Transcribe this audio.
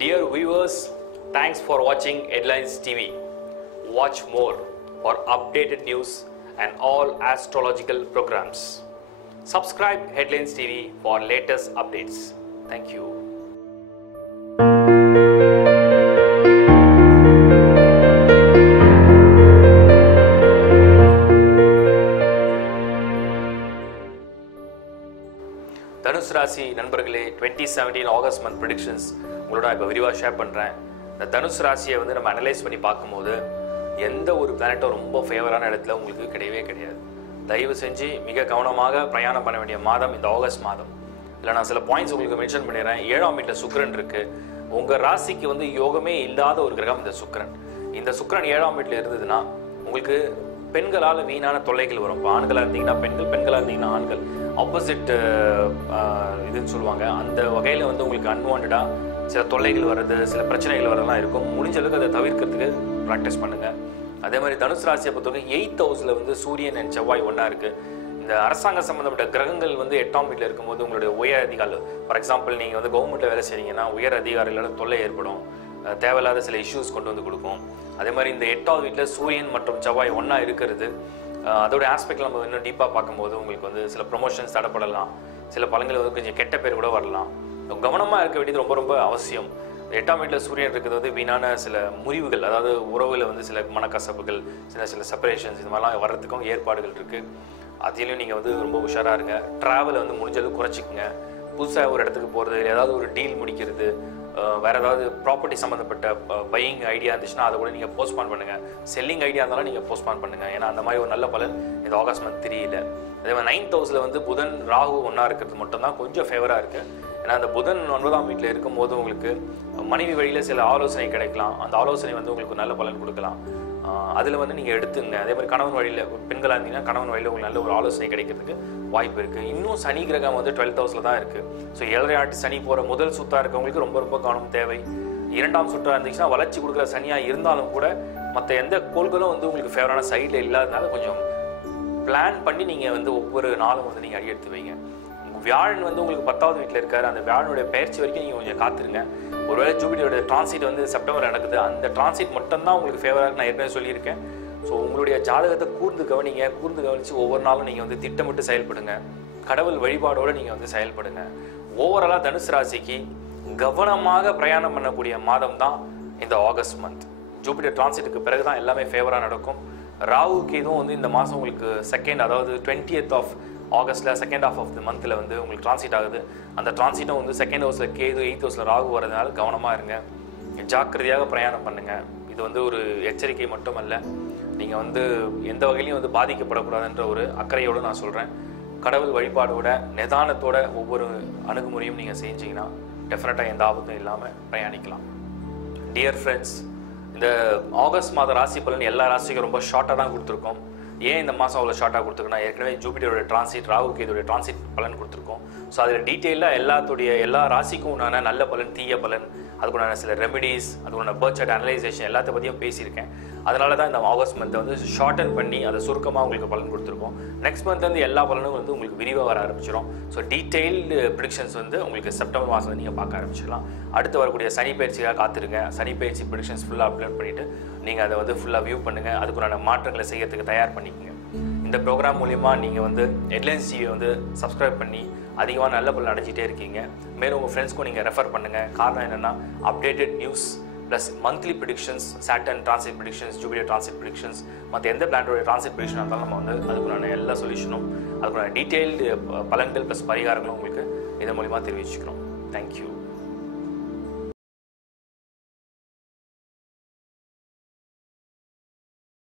Dear viewers, thanks for watching Headlines TV. Watch more for updated news and all astrological programs. Subscribe Headlines TV for latest updates. Thank you. தனுசு ராசி நண்பர்களே, 2017 August month predictions உங்களோட இப்போ விரிவாக share பண்ணுறேன். இந்த தனுசு ராசியை வந்து நம்ம அனலைஸ் பண்ணி பார்க்கும்போது எந்த ஒரு பிளானட்டும் ரொம்ப ஃபேவரான இடத்துல உங்களுக்கு கிடையவே கிடையாது. தயவு செஞ்சு மிக கவனமாக பிரயாணம் பண்ண வேண்டிய மாதம் இந்த ஆகஸ்ட் மாதம். இல்லை நான் சில பாயிண்ட்ஸ் உங்களுக்கு மென்ஷன் பண்ணிடுறேன். 7ஆம் வீட்டில் சுக்கிரன் இருக்குது. உங்கள் ராசிக்கு வந்து யோகமே இல்லாத ஒரு கிரகம் இந்த சுக்கிரன். இந்த சுக்கிரன் 7ஆம் வீட்டில் இருந்ததுன்னா உங்களுக்கு பெண்களால் வீணான தொல்லைகள் வரும். இப்போ ஆண்களாக இருந்தீங்கன்னா பெண்கள், பெண்களாக இருந்தீங்கன்னா ஆண்கள், ஆப்போசிட் இதுன்னு சொல்லுவாங்க. அந்த வகையில் வந்து உங்களுக்கு அன்வான்டாக சில தொல்லைகள் வர்றது, சில பிரச்சனைகள் வரலாம் இருக்கும். முடிஞ்ச அளவுக்கு அதை தவிர்க்கிறதுக்கு ப்ராக்டிஸ் பண்ணுங்கள். அதே மாதிரி தனுசு ராசியை பொறுத்தவரைக்கும் 8th ஹவுஸில் வந்து சூரியன் அண்ட் செவ்வாய் ஒன்றா இருக்குது. இந்த அரசாங்க சம்மந்தப்பட்ட கிரகங்கள் வந்து 8ஆம் வீட்டில் இருக்கும்போது உங்களுடைய உயர் அதிகாரிகள், ஃபார் எக்ஸாம்பிள் நீங்கள் வந்து கவர்மெண்ட்டில் வேலை செய்கிறீங்கன்னா உயர் அதிகாரிகளோட தொல்லை ஏற்படும், தேவையில்லாத சில இஷ்யூஸ் கொண்டு வந்து கொடுக்கும். அதே மாதிரி இந்த 8ஆவது வீட்டில் சூரியன் மற்றும் செவ்வாய் ஒன்றா இருக்கிறது, அதோட ஆஸ்பெக்ட் நம்ம இன்னும் டீப்பாக பார்க்கும்போது உங்களுக்கு வந்து சில ப்ரொமோஷன்ஸ் தடப்படலாம், சில பலன்கள் வந்து கொஞ்சம் கெட்ட பேர் கூட வரலாம். கவனமாக இருக்க வேண்டியது ரொம்ப ரொம்ப அவசியம். 8ஆம் வீட்டில் சூரியன் இருக்கிறது வந்து வீணான சில முறிவுகள், அதாவது உறவில் வந்து சில மனக்கசப்புகள், சில செப்பரேஷன்ஸ் இது மாதிரிலாம் வர்றதுக்கும் ஏற்பாடுகள் இருக்குது. அதிலையும் நீங்கள் வந்து ரொம்ப உஷாராக இருங்க. ட்ராவலை வந்து முடிஞ்சளவு குறைச்சிக்கங்க. புதுசாக ஒரு இடத்துக்கு போகிறது, ஏதாவது ஒரு டீல் முடிக்கிறது, வேறு ஏதாவது ப்ராப்பர்ட்டி சம்மந்தப்பட்ட பையிங் ஐடியா இருந்துச்சுன்னா அதை கூட நீங்கள் போஸ்ட்பான் பண்ணுங்கள். செல்லிங் ஐடியா இருந்தாலும் நீங்கள் போஸ்ட்பான் பண்ணுங்கள். ஏன்னா அந்த மாதிரி ஒரு நல்ல பலன் இந்த ஆகஸ்ட் மந்த் தெரியல. அதே மாதிரி 9th ஹவுஸில் வந்து புதன் ராகு ஒன்றா இருக்கிறது மட்டும்தான் கொஞ்சம் ஃபேவராக இருக்குது. ஏன்னா அந்த புதன் 9ஆம் வீட்டில் இருக்கும்போது உங்களுக்கு மனைவி வழியில் சில ஆலோசனை கிடைக்கலாம். அந்த ஆலோசனை வந்து உங்களுக்கு நல்ல பலன் கொடுக்கலாம். அதில் வந்து நீங்கள் எடுத்துங்க. அதே மாதிரி கணவன் வழியில், பெண்களாக இருந்தீங்கன்னா கணவன் வழியில் உங்களுக்கு நல்ல ஒரு ஆலோசனை கிடைக்கிறதுக்கு வாய்ப்பு இருக்குது. இன்னும் சனி கிரகம் வந்து 12th ஹவுஸில் தான் இருக்குது. ஸோ 7 ஆண்டு சனி போகிற முதல் சுத்தாக இருக்கவங்களுக்கு ரொம்ப ரொம்ப கவனம் தேவை. 2ஆம் சுற்றாக இருந்துச்சுன்னா வளர்ச்சி கொடுக்குற சனியாக இருந்தாலும் கூட மற்ற எந்த கோள்களும் வந்து உங்களுக்கு ஃபேவரான சைடில் இல்லாதனால கொஞ்சம் பிளான் பண்ணி நீங்கள் வந்து ஒவ்வொரு நாளும் வந்து நீங்கள் அடி எடுத்து வைங்க. வியாழன் வந்து உங்களுக்கு 10ஆவது வீட்டில் இருக்காரு. அந்த வியாழனுடைய பயிற்சி வரைக்கும் நீங்கள் கொஞ்சம் காத்துருங்க. ஒருவேளை ஜூபிட்டரோட டிரான்சிட் வந்து செப்டம்பர் நடக்குது. அந்த டிரான்சிட் மட்டும்தான் உங்களுக்கு ஃபேவராக நான் ஏற்கனவே சொல்லியிருக்கேன். ஸோ உங்களுடைய ஜாதகத்தை கூர்ந்து கவனிங்க. கூர்ந்து கவனித்து ஒவ்வொரு நாளும் நீங்கள் வந்து திட்டமிட்டு செயல்படுங்க. கடவுள் வழிபாடோடு நீங்கள் வந்து செயல்படுங்க. ஓவராலாக தனுசு ராசிக்கு கவனமாக பிரயாணம் பண்ணக்கூடிய மாதம் தான் இந்த ஆகஸ்ட் மந்த். ஜூபிட்டர் டிரான்சிட்டுக்கு பிறகு தான் எல்லாமே ஃபேவராக நடக்கும். ராகுக்கு இதுவும் வந்து இந்த மாதம் உங்களுக்கு செகண்ட், அதாவது 20th ஆஃப் ஆகஸ்ட்டில் செகண்ட் ஆஃப் ஆஃப் த மந்தில் வந்து உங்களுக்கு டிரான்சிட் ஆகுது. அந்த டிரான்சிட்டும் வந்து 2nd ஹவுஸில் கேது, 8th ஹவுஸில் ராகு வரதுனால கவனமாக இருங்க. ஜாக்கிரதையாக பிரயாணம் பண்ணுங்கள். இது வந்து ஒரு எச்சரிக்கை மட்டும் அல்ல, நீங்கள் வந்து எந்த வகையிலையும் வந்து பாதிக்கப்படக்கூடாதுன்ற ஒரு அக்கறையோடு நான் சொல்கிறேன். கடவுள் வழிபாடோட நிதானத்தோட ஒவ்வொரு அணுகுமுறையும் நீங்கள் செஞ்சீங்கன்னா டெஃபினட்டாக எந்த ஆபத்தும் இல்லாமல் பிரயாணிக்கலாம். டியர் ஃப்ரெண்ட்ஸ், இந்த ஆகஸ்ட் மாத ராசி பலன் எல்லா ராசிக்கும் ரொம்ப ஷார்ட்டாக தான் கொடுத்துருக்கோம். ஏன் இந்த மாதம் அவ்வளோ ஷார்ட்டாக கொடுத்துருக்கோன்னா, ஏற்கனவே ஜூபிட்டரோட டிரான்சிட், ராகு கேதுடைய டிரான்சிட் பலன் கொடுத்துருக்கோம். ஸோ அதில் டீட்டெயிலாக எல்லா ராசிக்கும் உண்டான நல்ல பலன், தீய பலன், அதுக்குண்டான சில ரெமெடிஸ், அதுக்குண்டான பர்த் சார்ட் அனலைசேஷன் எல்லாத்த பற்றியும் பேசியிருக்கேன். அதனால தான் இந்த ஆகஸ்ட் மந்த்தை வந்து ஷார்டன் பண்ணி அதை சுருக்கமாக உங்களுக்கு பலன் கொடுத்துருக்கோம். நெக்ஸ்ட் மந்த் வந்து எல்லா பலனும் வந்து உங்களுக்கு விரிவாக வர ஆரம்பிச்சிடும். ஸோ டீட்டெயில்டு ப்ரிடிக்ஷன்ஸ் வந்து உங்களுக்கு செப்டம்பர் மாதம் நீங்கள் பார்க்க ஆரம்பிச்சிடலாம். அடுத்து வரக்கூடிய சனி பயிற்சியாக காத்துருங்க. சனி பயிற்சி ப்ரிடிக்ஷன்ஸ் ஃபுல்லாக அப்லோட் பண்ணிவிட்டு நீங்கள் அதை வந்து ஃபுல்லாக வியூ பண்ணுங்கள். அதுக்குண்டான மாற்றங்களை செய்யறதுக்கு தயார் பண்ணிக்கோங்க. இந்த ப்ரோக்ராம் மூலிமா நீங்கள் வந்து ஹெட்லைன்ஸ் டிவியை வந்து சப்ஸ்கிரைப் பண்ணி அதிகமாக நல்ல பலன் அடைஞ்சிட்டே இருக்கீங்க. மேலும் உங்கள் ஃப்ரெண்ட்ஸ்க்கும் நீங்கள் ரெஃபர் பண்ணுங்கள். காரணம் என்னென்னா, updated news plus monthly predictions, Saturn transit predictions, Jupiter transit predictions, மற்ற எந்த பிளானட்டோட டிரான்சிட் ப்ரிடிக்ஷன் இருந்தாலும் நம்ம வந்து அதுக்குண்டான எல்லா சொல்யூஷனும், அதுக்குண்டான டீட்டெயில்டு பலன்கள் ப்ளஸ் பரிகாரங்களும் உங்களுக்கு இதன் மூலிமா தெரிவிச்சுக்கிறோம். தேங்க்யூ.